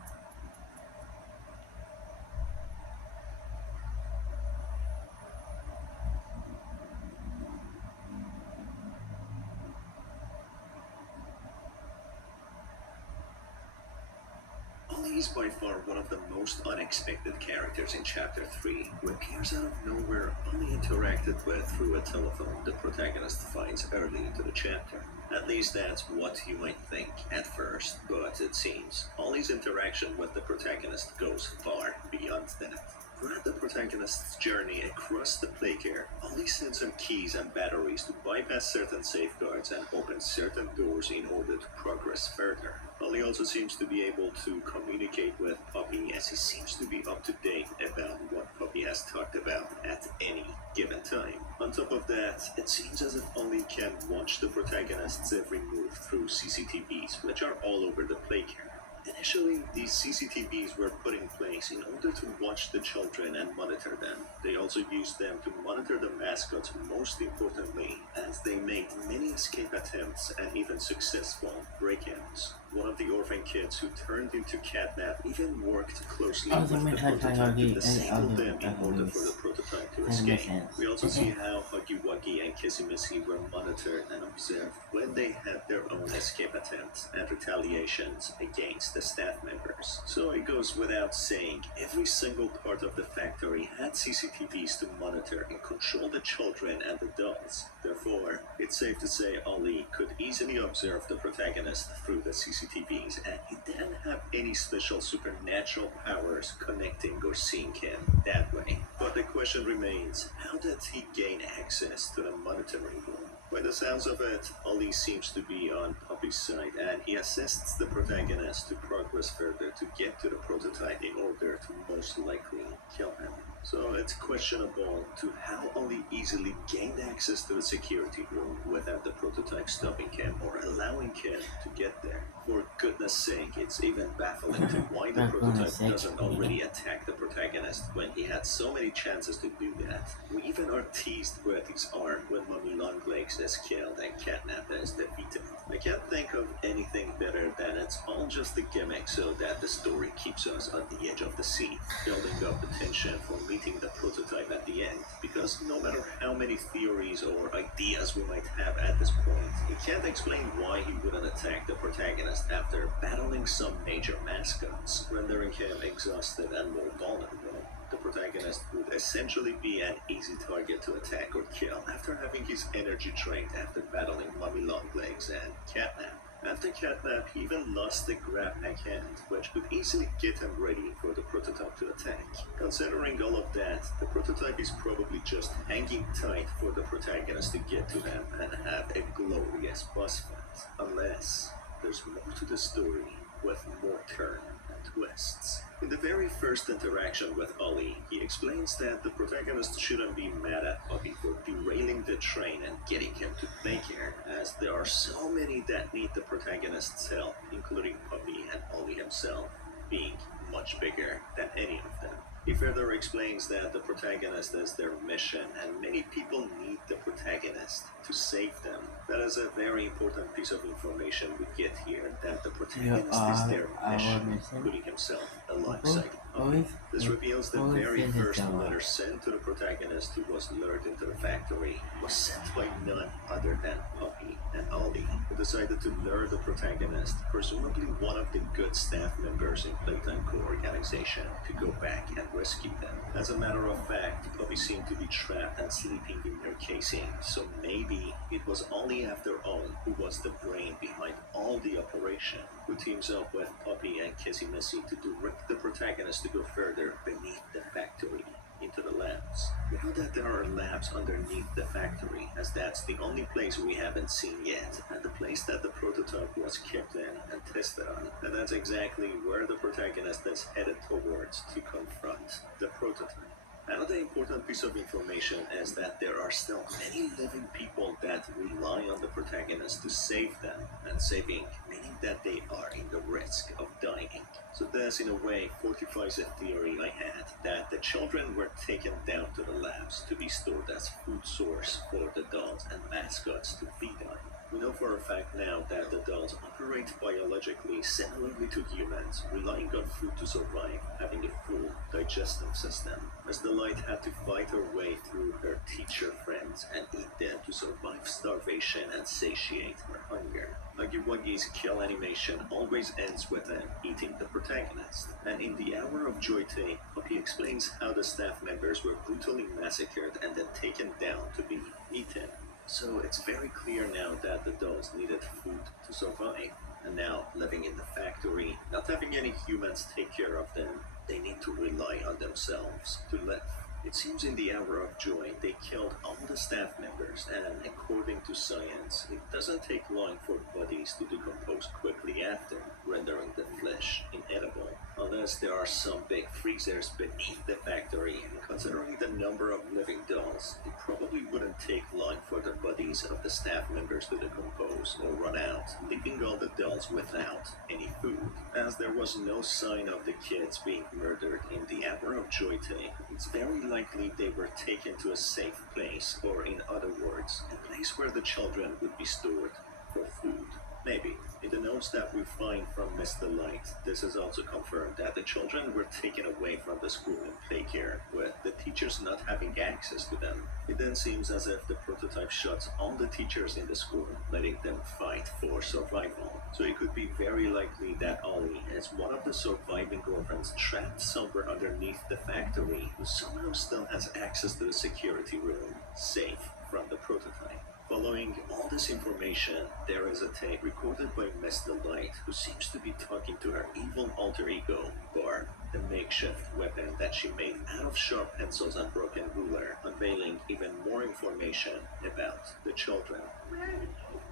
Ollie is by far one of the most unexpected characters in Chapter 3, who appears out of nowhere, only interacted with through a telephone the protagonist finds early into the chapter. At least that's what you might think at first, but it seems Ollie's interaction with the protagonist goes far beyond that. Throughout the protagonist's journey across the playcare, Ollie sends him keys and batteries to bypass certain safeguards and open certain doors in order to progress further. Ollie also seems to be able to communicate with Poppy, as he seems to be up to date about what Poppy has talked about at any given time. On top of that, it seems as if Ollie can watch the protagonist's every move through CCTVs, which are all over the playcare. Initially, these CCTVs were put in place in order to watch the children and monitor them. They also used them to monitor the mascots, most importantly, as they made many escape attempts and even successful break-ins. One of the orphan kids who turned into catnap even worked closely with the prototype to disable them in order for the prototype to escape. We also see how Huggy Wuggy and Kissy Missy were monitored and observed when they had their own escape attempts and retaliations against the staff members. So it goes without saying, every single part of the factory had CCTVs to monitor and control the children and the dolls. Therefore, it's safe to say Ollie could easily observe the protagonist through the CCTVs, and he didn't have any special supernatural powers connecting or seeing him that way. But the question remains, how did he gain access to the monitoring room? By the sounds of it, Ollie seems to be on Poppy's side, and he assists the protagonist to progress further to get to the prototype in order to most likely kill him. So it's questionable to how Ollie easily gained access to the security room without the prototype stopping him or allowing him to get there. For goodness sake, it's even baffling to why the For goodness prototype sake, doesn't already attack the protagonist when he had so many chances to do that. We even are teased with his arm when Mummy Longlegs is killed and Catnap is defeated. I can't think of anything better than it's all just a gimmick so that the story keeps us on the edge of the seat, building up the tension for meeting the prototype at the end. Because no matter how many theories or ideas we might have at this point, we can't explain why he wouldn't attack the protagonist after battling some major mascots, rendering him exhausted and more vulnerable. The protagonist would essentially be an easy target to attack or kill after having his energy drained after battling Mummy Longlegs and Catnap. After Catnap, he even lost the grab pack hand, which could easily get him ready for the prototype to attack. Considering all of that, the prototype is probably just hanging tight for the protagonist to get to them and have a glorious boss fight. Unless there's more to the story with more turn and twists. In the very first interaction with Ollie, he explains that the protagonist shouldn't be mad at Poppy for derailing the train and getting him to daycare, as there are so many that need the protagonist's help, including Poppy and Ollie himself, being much bigger than any of them. He further explains that the protagonist is their mission and many people need the protagonist to save them. That is a very important piece of information we get here, that the protagonist is their mission, putting himself alongside Ollie. This reveals the very first letter sent to the protagonist who was lured into the factory was sent by none other than Poppy and Ollie, who decided to lure the protagonist, presumably one of the good staff members in Playtime Co-organization, to go back and rescue them. As a matter of fact, Poppy seemed to be trapped and sleeping in their casing, so maybe it was Ollie after all who was the brain behind all the operation, who teams up with Poppy and Kissy Missy to direct the protagonist to go further beneath the factory into the labs. We know that there are labs underneath the factory, as that's the only place we haven't seen yet, and the place that the prototype was kept in and tested on. And that's exactly where the protagonist is headed towards to confront the prototype. Another important piece of information is that there are still many living people that rely on the protagonist to save them, and saving meaning that they are in the risk of dying. So this, in a way, fortifies a theory I had that the children were taken down to the labs to be stored as food source for the dolls and mascots to feed on. We know for a fact now that the dolls operate biologically similarly to humans, relying on food to survive, having a full digestive system. As the Light had to fight her way through her teacher friends and eat them to survive starvation and satiate her hunger. Huggy Wuggy's kill animation always ends with them eating the protagonist. And in the Hour of Joy tape, Poppy explains how the staff members were brutally massacred and then taken down to be eaten. So it's very clear now that the dolls needed food to survive, and now living in the factory, not having any humans take care of them, they need to rely on themselves to live. It seems in the Hour of Joy they killed all the staff members, and according to science, it doesn't take long for bodies to decompose quickly after, rendering the flesh inedible. Unless there are some big freezers beneath the factory, and considering the number of living dolls, it probably wouldn't take long for the bodies of the staff members to decompose or run out, leaving all the dolls without any food. As there was no sign of the kids being murdered in the Hour of Joy tape, it's very likely they were taken to a safe place, or in other words, a place where the children would be stored for food. Maybe. In the notes that we find from Mr. Light, this is also confirmed that the children were taken away from the school in Playcare, with the teachers not having access to them. It then seems as if the prototype shuts all the teachers in the school, letting them fight for survival. So it could be very likely that Ollie is one of the surviving orphans trapped somewhere underneath the factory, who somehow still has access to the security room, safe from the prototype. Following all this information, there is a tape recorded by Miss Delight, who seems to be talking to her evil alter ego, Barb, the makeshift weapon that she made out of sharp pencils and broken ruler, unveiling even more information about the children. Where are the kids?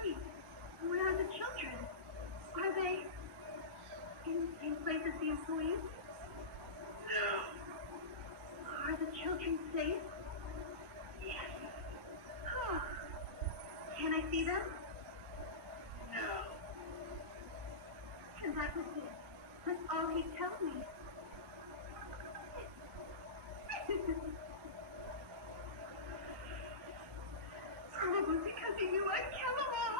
Please, where are the children? Are they in the same place as the employees? No. Are the children safe? Yes. Can I see them? No. And that was it. That's all he told me. Probably because he knew I'd kill them all.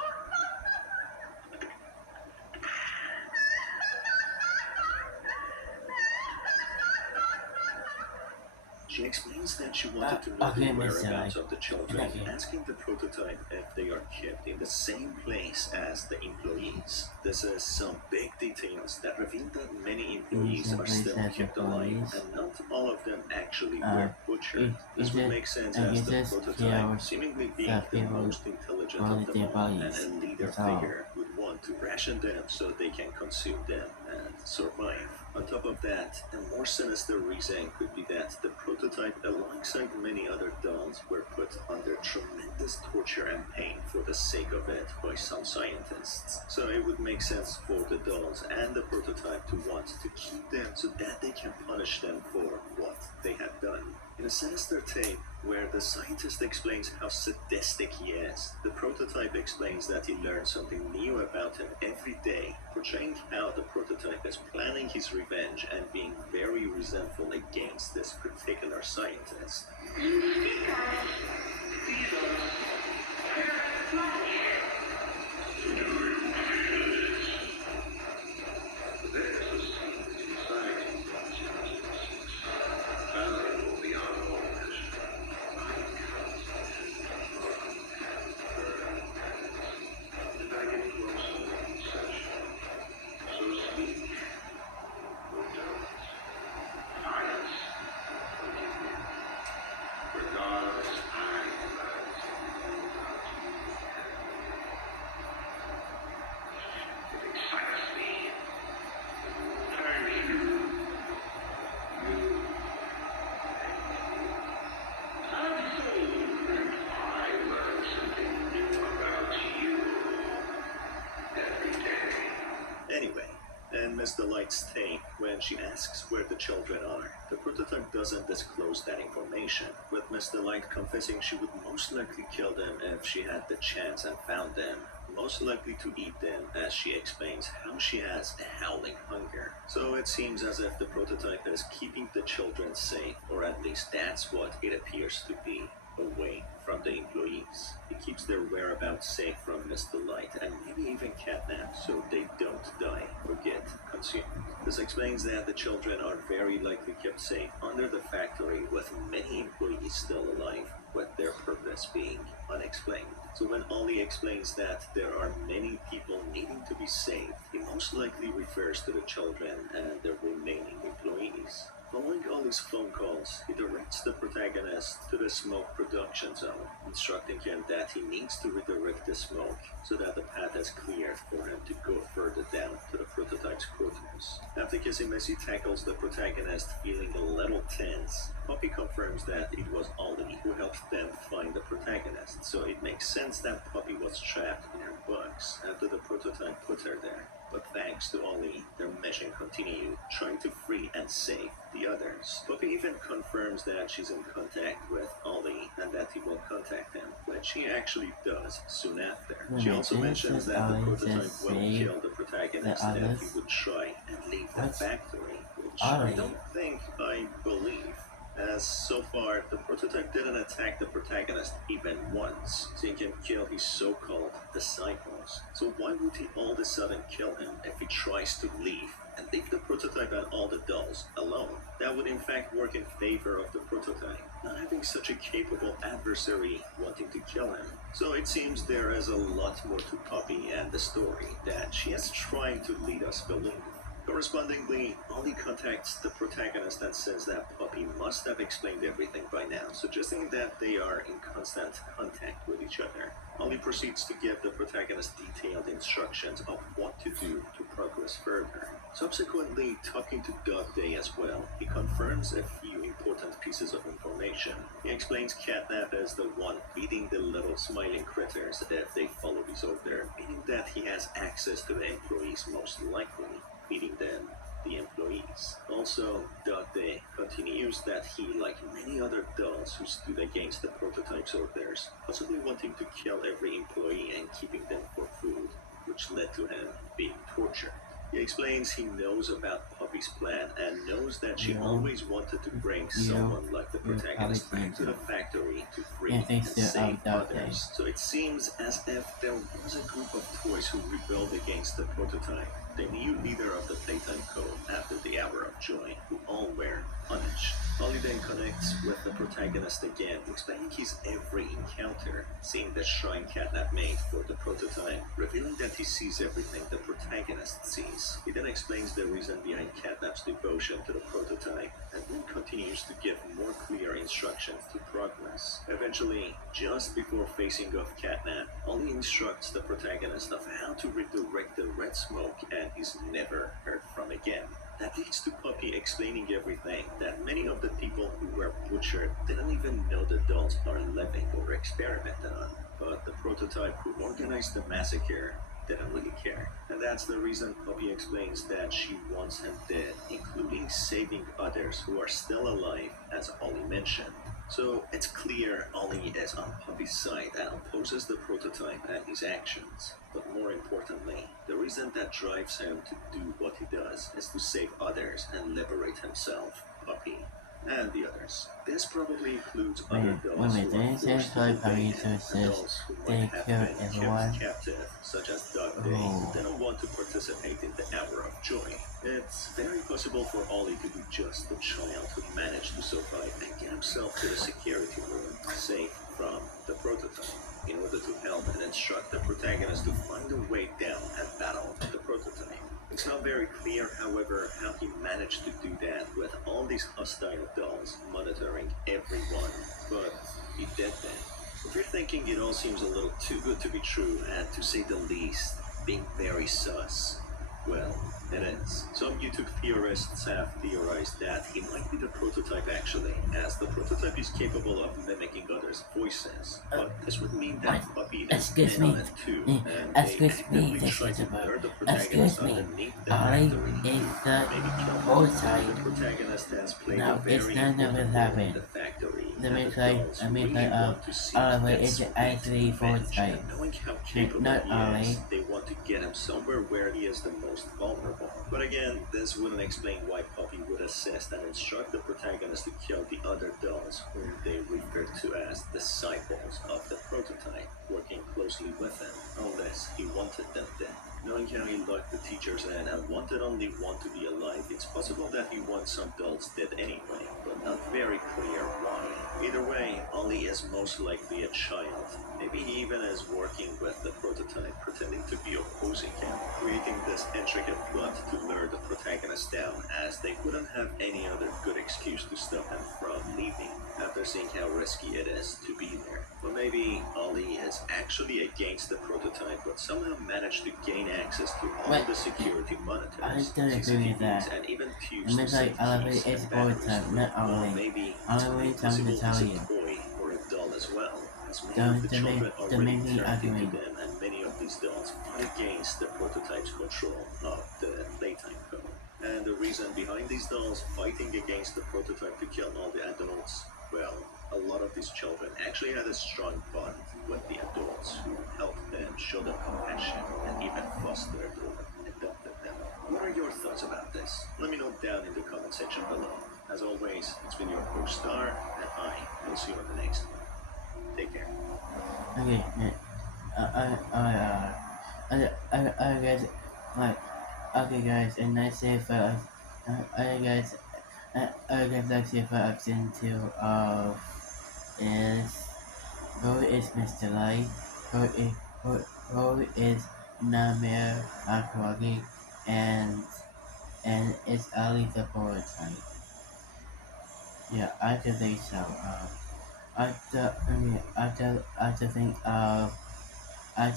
She explains that she wanted to know the whereabouts of the children, asking the prototype if they are kept in the same place as the employees. This is some big details that reveal that many employees are still kept alive, and not all of them actually were butchered. This would make sense as the prototype, seemingly being the most intelligent of them all, and a leader figure, would want to ration them so they can consume them and survive. On top of that, a more sinister reason could be that the prototype, alongside many other dolls, were put under tremendous torture and pain for the sake of it by some scientists. So it would make sense for the dolls and the prototype to want to keep them so that they can punish them for what they have done. In a sinister tape, where the scientist explains how sadistic he is, the prototype explains that he learns something new about him every day, portraying how the prototype is planning his revenge and being very resentful against this particular scientist. Miss Delight's take when she asks where the children are. The prototype doesn't disclose that information, with Miss Delight confessing she would most likely kill them if she had the chance and found them, most likely to eat them, as she explains how she has a howling hunger. So it seems as if the prototype is keeping the children safe, or at least that's what it appears to be, away from the employees. It keeps their whereabouts safe from Miss Delight, and maybe even kidnapped so they don't die or get consumed. This explains that the children are very likely kept safe under the factory, with many employees still alive, with their purpose being unexplained. So when Ollie explains that there are many people needing to be saved, he most likely refers to the children and the remaining employees. Following Ollie's phone calls, he directs the protagonist to the smoke production zone, instructing him that he needs to redirect the smoke so that the path is cleared for him to go further down to the prototype's quarters. After kissing Messi tackles the protagonist, feeling a little tense, Poppy confirms that it was Ollie who helped them find the protagonist, so it makes sense that Poppy was trapped in her box after the prototype put her there. But thanks to Ollie, their mission continued, trying to free and save the others. Poppy even confirms that she's in contact with Ollie and that he will contact him, which he actually does soon after. She also mentions that the prototype will kill the protagonist if he would try and leave the factory, which I don't think I believe. As so far, the prototype didn't attack the protagonist even once, seeing him kill his so-called disciples. So why would he all of a sudden kill him if he tries to leave and leave the prototype and all the dolls alone? That would in fact work in favor of the prototype, not having such a capable adversary wanting to kill him. So it seems there is a lot more to Poppy and the story that she is trying to lead us believe. Correspondingly, Ollie contacts the protagonist and says that Poppy must have explained everything by now, suggesting that they are in constant contact with each other. Ollie proceeds to give the protagonist detailed instructions of what to do to progress further. Subsequently, talking to Dog Day as well, he confirms a few important pieces of information. He explains Catnap as the one feeding the little smiling critters if they follow his order, meaning that he has access to the employees most likely, feeding them the employees. Also, Dog Day continues that he, like many other dolls who stood against the prototype's orders, possibly wanting to kill every employee and keeping them for food, which led to him being tortured. He explains he knows about Poppy's plan and knows that she always wanted to bring someone like the protagonist back to the factory to free and save others. So it seems as if there was a group of toys who rebelled against the prototype. The new leader of the Playtime Code after the Hour of Joy, who all were punished. Ollie then connects with the protagonist again, explaining his every encounter, seeing the shrine Catnap made for the prototype, revealing that he sees everything the protagonist sees. He then explains the reason behind Catnap's devotion to the prototype, and then continues to give more clear instructions to progress. Eventually, just before facing off Catnap, Ollie instructs the protagonist of how to redirect the red smoke and is never heard from again. That leads to Poppy explaining everything, that many of the people who were butchered didn't even know the dolls are living or experimented on, but the prototype who organized the massacre didn't really care. And that's the reason Poppy explains that she wants him dead, including saving others who are still alive, as Ollie mentioned. So it's clear Ollie is on Poppy's side and opposes the prototype and his actions. But more importantly, the reason that drives him to do what he does is to save others and liberate himself, Poppy, and the others. This probably includes other dolls who are forced to obey him, and dolls who might have been kept captive, such as Dog Day, who didn't want to participate in the Hour of Joy. It's very possible for Ollie to be just the child who managed to survive and get himself to the security room, safe from the prototype, in order to help and instruct the protagonist to find a way down and battle the prototype. It's not very clear, however, how he managed to do that with all these hostile dolls monitoring everyone, but he did that. If you're thinking it all seems a little too good to be true, and to say the least, being very sus, well, it is. Some YouTube theorists have theorized that he might be the prototype actually, as the prototype is capable of mimicking others' voices. But this would mean that Puppy is in on it too, and they actively try to lure the protagonist underneath the factory. Maybe kill him. The protagonist has played a very important role in the factory. Oliver is actually full-time. Knowing how capable he is, they want to get him somewhere where he is the most vulnerable. But again, this wouldn't explain why Poppy would assist and instruct the protagonist to kill the other dolls, whom they refer to as disciples of the prototype, working closely with him. Unless he wanted them dead. Knowing how he locked the teachers in and wanted only one to be alive, it's possible that he wants some dolls dead anyway, but not very clear why. Either way, Ollie is most likely a child. Maybe he even is working with the prototype, pretending to be opposing him, creating this intricate plot to lure the protagonist down, as they wouldn't have any other good excuse to stop him from leaving, after seeing how risky it is to be there. Or maybe Ollie is actually against the prototype, but somehow managed to gain access to all the security monitors, I don't agree with that. and even It means like Oliver is full-time, not Ollie. Maybe Oliver trying to tell you. toy or a doll as well. As many of the children already turned into them, and many of these dolls fought against the prototype's control of the Playtime Code. And the reason behind these dolls fighting against the prototype to kill all the adults, well, a lot of these children actually had a strong bond with the adults who helped them, show them compassion, and even fostered or adopted them. What are your thoughts about this? Let me know down in the comment section below. As always, it's been your host Star, and I will see you on the next one. Take care. Okay, guys, like, okay guys, and let's say for, guys, let's say for option 2 of is, who is Mr. Light, who is Namir Akwagi, and and it's Ollie the prototype. Yeah, I do think so. I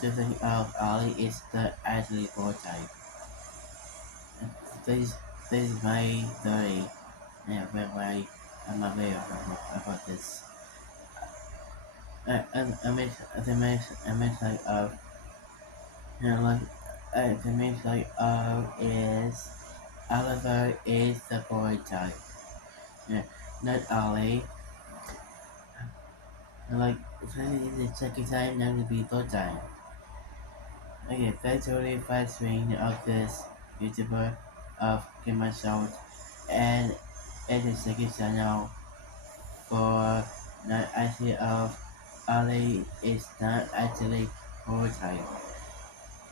do think Ollie is the actually prototype. This this is my theory. Yeah, where I'm aware about this. I mean like you know like the main like is Oliver is the prototype. Yeah, not Ollie. Like this is the second time, now to be third time. Okay, that's really frustrating of this YouTuber of Gamersault and it is second channel for not actually of Ali is not actually prototype.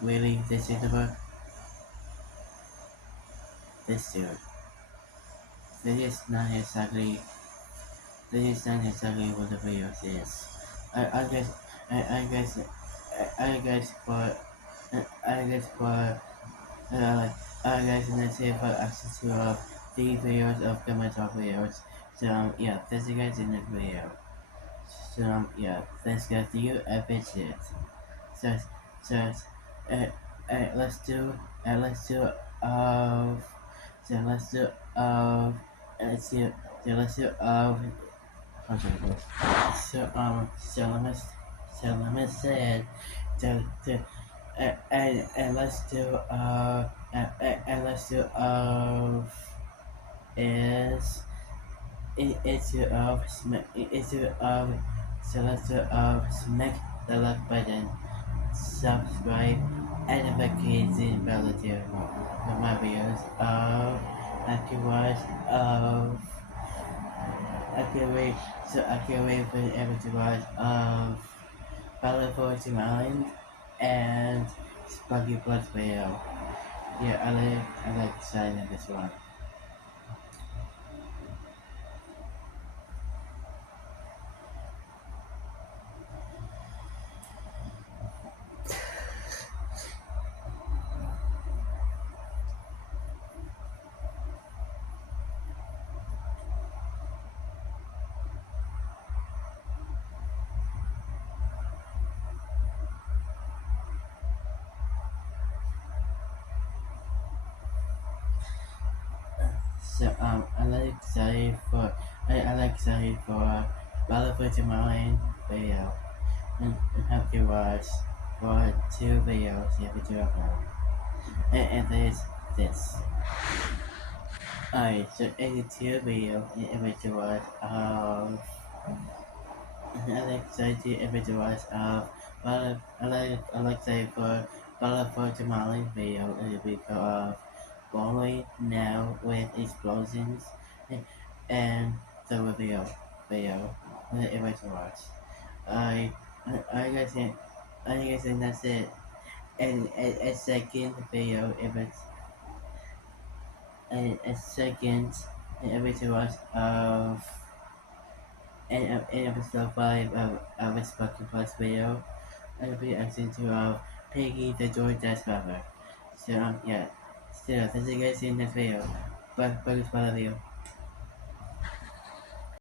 Really, this YouTuber, this dude, this is not exactly what the video is. I guess I guess I guess for I guess for like I guess let's say for access to the videos of the metal videos. So yeah, thanks you guys in the video. So yeah, thanks guys to you a visit. So so uh, let's do let's do so let's do let's do let's do okay. So let me say to and let's do and let's do is it's to it's to so let's do smack the like button, subscribe, and notification bell to for my videos afterwards I can't wait I can't wait for afterwards Battle for Team Island and Sparky Blood video. Yeah, I like designing this one. So I like excited for Battle for Team Island video and have to watch for two videos you have to upload. And there's this. Alright, so it's two video and every to watch I like excited every to watch I like excited for Battle for Team Island video because of Ollie now with explosions and the video if I to watch. I I guess that's it. And a second video if it's a second if I to watch of and episode 5 of a Sparky Plus video. I'll be acting to Piggy the George Dash Brother. So yeah. So thank you guys in this video. Bye bye for the video.